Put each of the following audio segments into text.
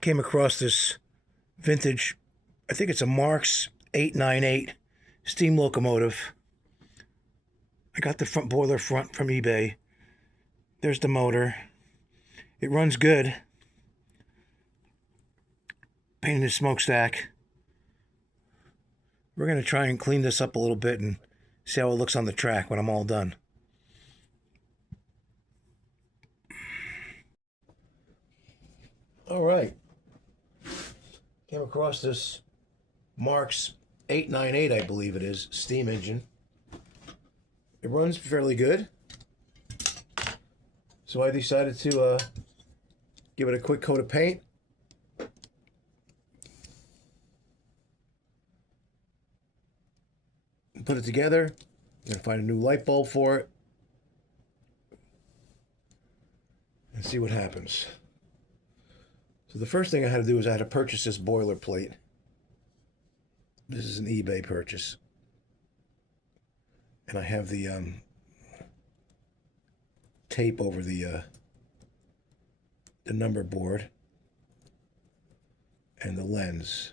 came across this vintage, I think it's a Marx 898 steam locomotive. I got the front boiler front from eBay. There's the motor. It runs good. Painted smokestack. We're going to try and clean this up a little bit and see how it looks on the track when I'm all done. All right. Came across this Marx 898, I believe it is, steam engine. It runs fairly good. So I decided to give it a quick coat of paint. Put it together. I'm going to find a new light bulb for it. And see what happens. So the first thing I had to do is I had to purchase this boilerplate. This is an eBay purchase. And I have the tape over the number board and the lens,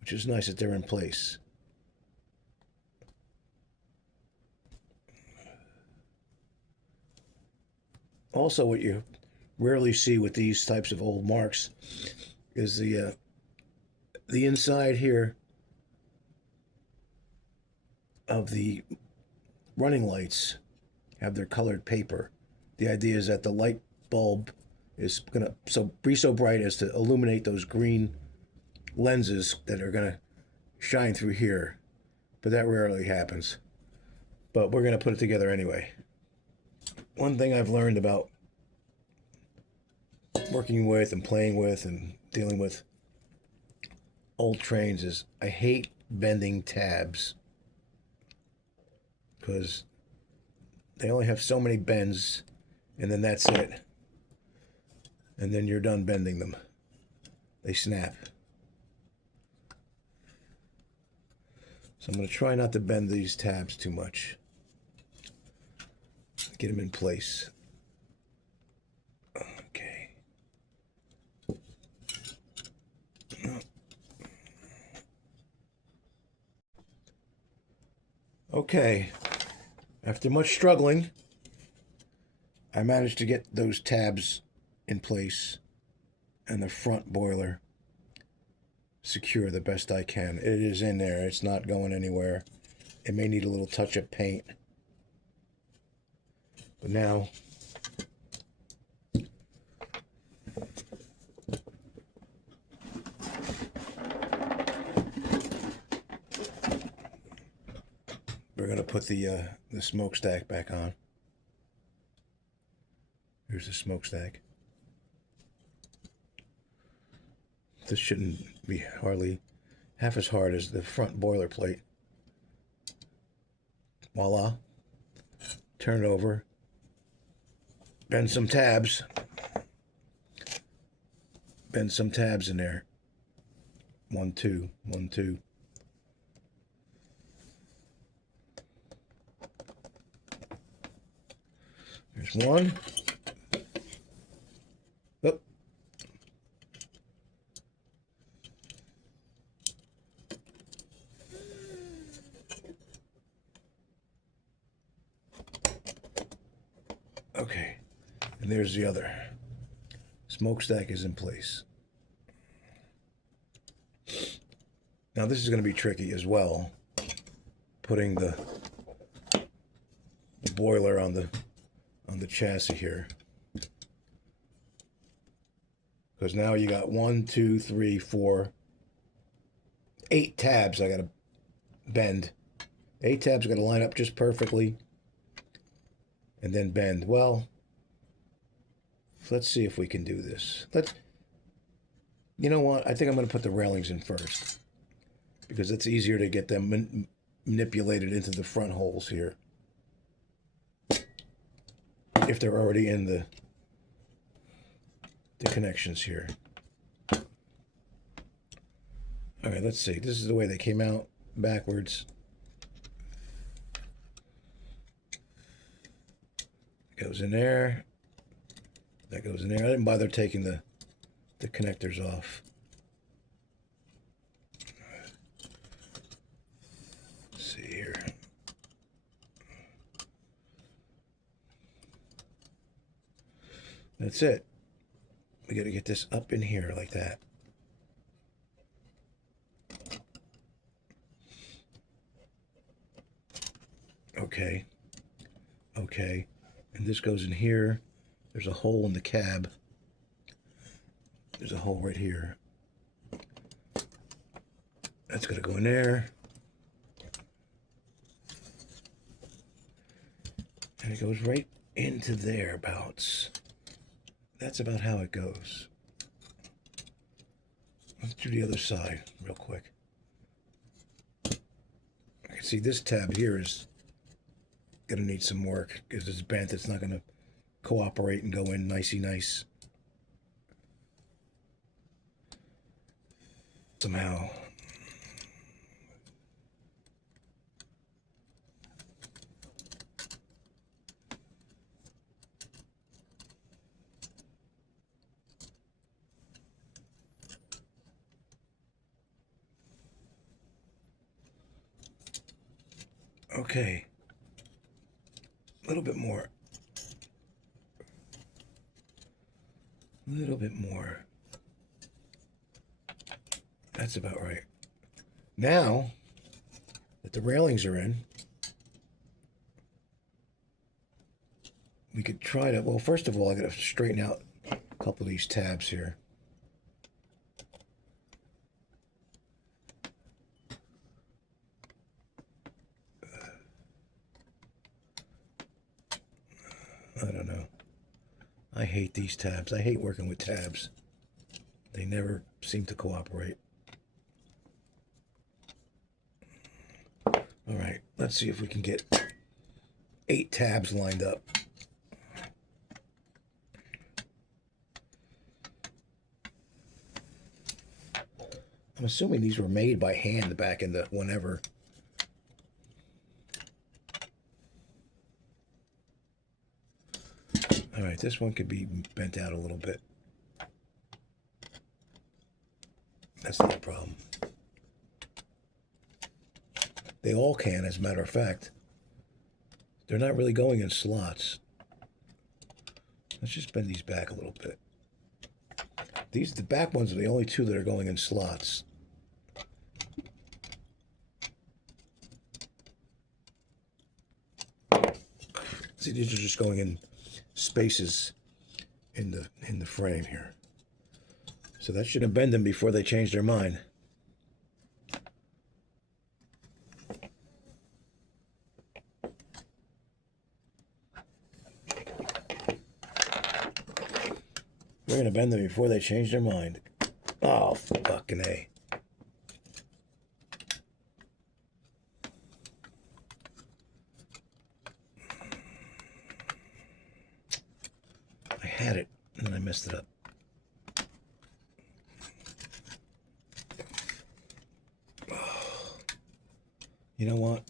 which is nice that they're in place. Also, what you rarely see with these types of old Marks is the inside here of the running lights have their colored paper. The idea is that the light bulb is gonna be so bright as to illuminate those green lenses that are gonna shine through here, but that rarely happens. But we're gonna put it together anyway. One thing I've learned about working with and playing with and dealing with old trains is I hate bending tabs because they only have so many bends and then that's it. And then you're done bending them. They snap. So I'm going to try not to bend these tabs too much. Get them in place. Okay. Okay. After much struggling, I managed to get those tabs in place and the front boiler secure the best I can. It is in there. It's not going anywhere. It may need a little touch of paint. But now, we're going to put the smokestack back on. Here's the smokestack. This shouldn't be hardly half as hard as the front boilerplate. Voila. Turn it over. Bend some tabs. Bend some tabs in there. 1, 2, 1, 2. There's one. Oh. Okay. And there's the other. Smokestack is in place. Now this is going to be tricky as well. Putting the boiler on the chassis here. Because now you got 1, 2, 3, 4, 8 tabs I got to bend. 8 tabs are going to line up just perfectly. And then bend. Well, let's see if we can do this. You know what? I think I'm going to put the railings in first. Because it's easier to get them manipulated into the front holes here. If they're already in the connections here. All right, let's see. This is the way they came out backwards. Goes in there. That goes in there. I didn't bother taking the the connectors off. Let's see here. That's it. We got to get this up in here like that. Okay. Okay. And this goes in here. There's a hole in the cab. There's a hole right here. That's going to go in there. And it goes right into thereabouts. That's about how it goes. Let's do the other side real quick. I can see this tab here is going to need some work because it's bent. It's not going to cooperate and go in nicey nice. Somehow. Okay. A little bit more. A little bit more. That's about right. Now that the railings are in, we could try to, well, first of all, I got to straighten out a couple of these tabs here. I don't know. I hate these tabs. I hate working with tabs. They never seem to cooperate. All right, let's see if we can get 8 tabs lined up. I'm assuming these were made by hand back in the whenever. All right, this one could be bent out a little bit. That's not a problem. They all can, as a matter of fact. They're not really going in slots. Let's just bend these back a little bit. The back ones are the only two that are going in slots. See, these are just going in spaces in the frame here. So that should have bent them before they changed their mind. We're gonna bend them before they change their mind. Oh, fucking A. I had it, and then I messed it up. You know what?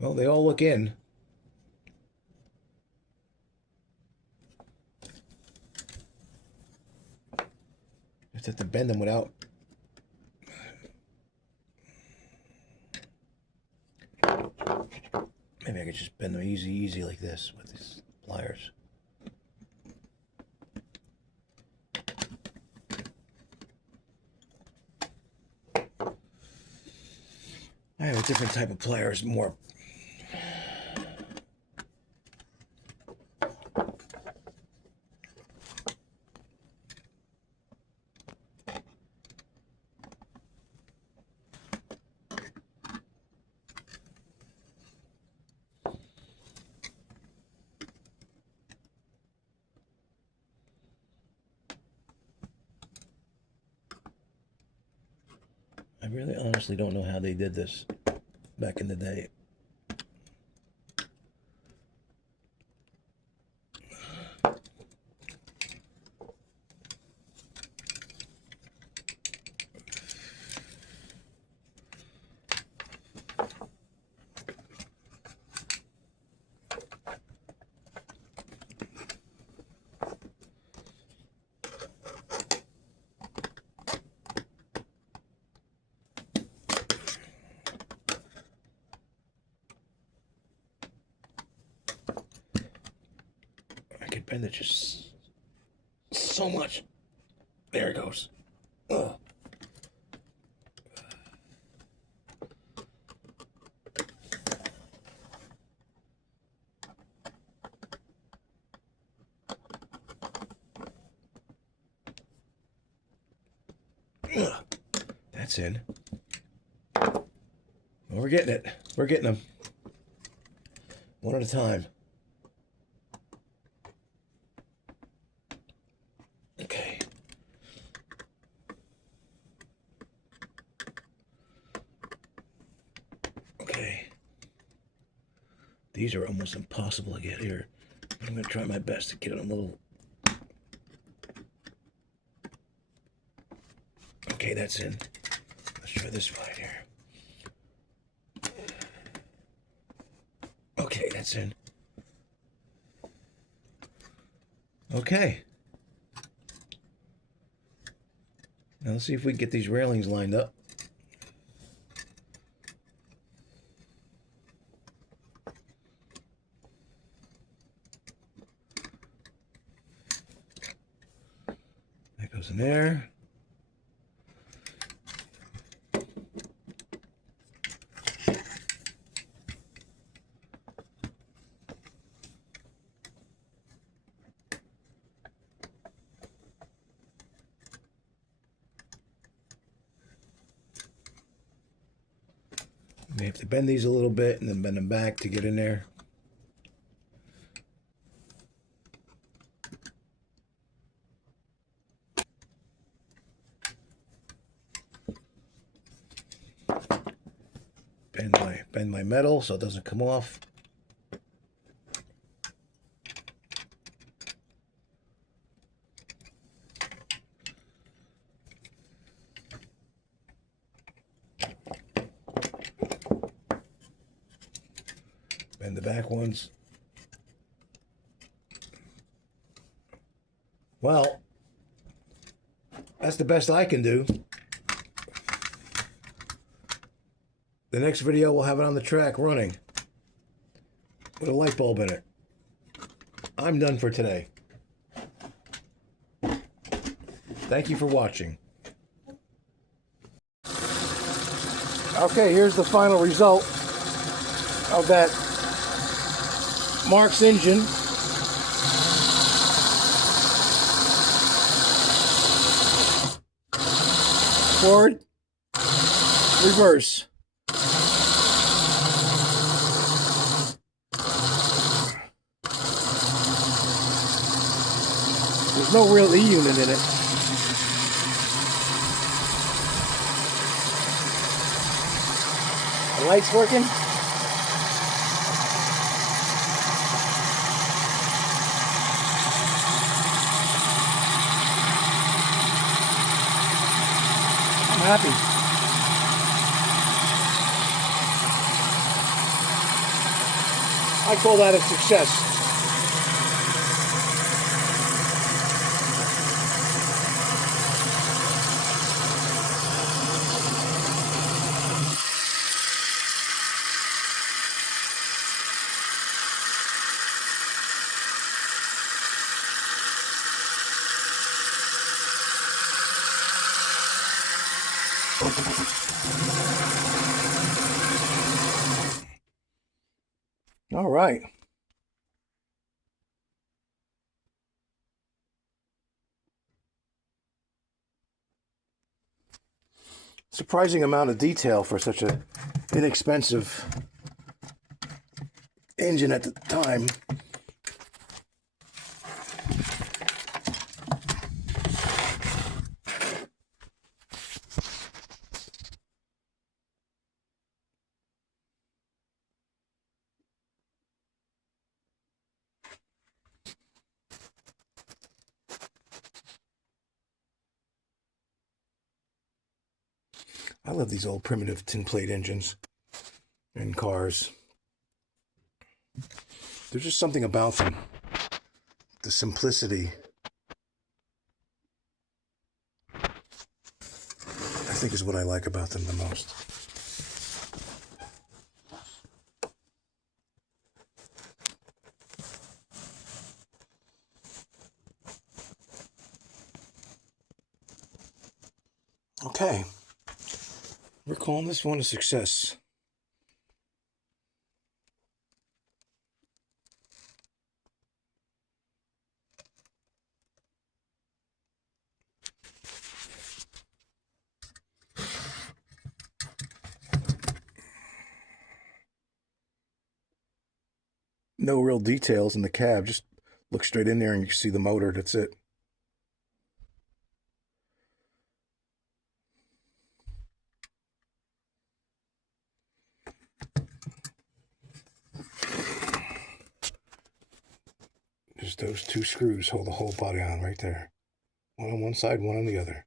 Well, they all look in. Just have to bend them without. Maybe I could just bend them easy like this with these pliers. I have a different type of pliers, more. I really honestly don't know how they did this. back in the day. I could bend it just so much. There it goes. Ugh. That's in. Well, we're getting it. We're getting them. One at a time. Okay. Okay. These are almost impossible to get here. I'm going to try my best to get them a little... Okay, that's in. Let's try this side here. Okay, that's in. Okay. Now let's see if we can get these railings lined up. That goes in there. May have to bend these a little bit and then bend them back to get in there. Bend my metal so it doesn't come off. Bend the back ones. Well, that's the best I can do. The next video we'll have it on the track running with a light bulb in it. I'm done for today. Thank you for watching. Okay, here's the final result of that Marx engine. Forward, reverse. There's no real E-unit in it. The light's working. I'm happy. I call that a success. All right. Surprising amount of detail for such an inexpensive engine at the time. I love these old primitive tin plate engines and cars. There's just something about them. The simplicity, I think, is what I like about them the most. Okay, we're calling this one a success. No real details in the cab, just look straight in there and you can see the motor, that's it. Just those two screws hold the whole body on right there. One on one side, one on the other.